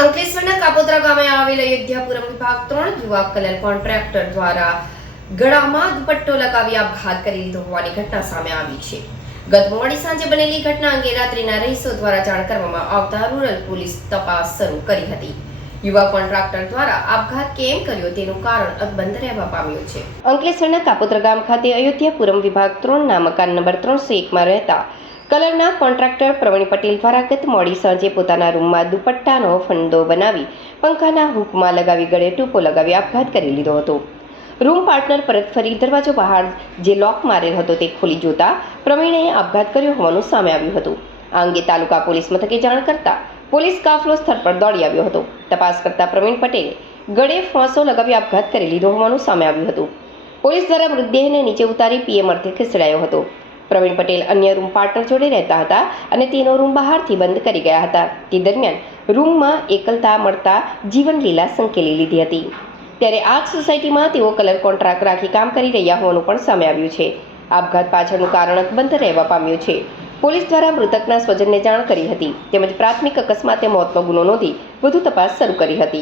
અંકલેશ્વરના કાપોદ્રા ગામે આવેલ અયોધ્યાપુરમ વિભાગ ત્રણ યુવા કલર કોન્ટ્રાક્ટર દ્વારા ગળામાં દુપટ્ટો લગાવી આપઘાત કરી લીધો હોવાની ઘટના સામે આવી છે. ગત મોડી સાંજે બનેલી ઘટના અંગે રાત્રિના રહીશો દ્વારા જાણ કરવામાં આવતા રૂરલ પોલીસ તપાસ શરૂ કરી હતી. યુવા કોન્ટ્રાક્ટર દ્વારા આપઘાત કેમ કર્યો તેનું કારણ અકબંધ રહેવા પામ્યું છે. અંકલેશ્વરના કાપોદ્રા ગામ ખાતે અયોધ્યાપુરમ વિભાગ ત્રણના મકાન નંબર ત્રણસો એકમાં રહેતા કલરના કોન્ટ્રાક્ટર પ્રવીણ પટેલ દ્વારા ગત મોડી સાંજે પોતાના રૂમમાં દુપટ્ટાનો ફંડો બનાવી પંખાના હૂકમાં લગાવી ગળે ટૂંપો લગાવી આપઘાત કરી લીધો હતો. રૂમ પાર્ટનર પરત ફરી દરવાજો બહાર જે લોક મારેલ હતો તે ખોલી જોતા પ્રવીણે આપઘાત કર્યો હોવાનું સામે આવ્યું હતું. આ અંગે તાલુકા પોલીસ મથકે જાણ કરતા પોલીસ કાફલો સ્થળ પર દોડી આવ્યો હતો. તપાસ કરતા પ્રવીણ પટેલે ગળે ફાંસો લગાવી આપઘાત કરી લીધો હોવાનું સામે આવ્યું હતું. પોલીસ દ્વારા મૃતદેહને નીચે ઉતારી પીએમ અર્થે ખસેડાયો હતો. પ્રવીણ પટેલ અન્ય રૂમ પાર્ટનર જોડે રહેતા હતા અને તેનો રૂમ બહારથી બંધ કરી ગયા હતા. તે દરમિયાન રૂમમાં એકલતા, મળતા, જીવનલીલા સંકેલી લીધી હતી. ત્યારે આ સોસાયટીમાં તેઓ કલર કોન્ટ્રાક્ટ રાખી કામ કરી રહ્યા હોવાનું પણ સામે આવ્યું છે. આપઘાત પાછળનું કારણ બંધ રહેવા પામ્યું છે. પોલીસ દ્વારા મૃતકના સ્વજનને જાણ કરી હતી તેમજ પ્રાથમિક અકસ્માતે મોતનો ગુનો નોંધી વધુ તપાસ શરૂ કરી હતી.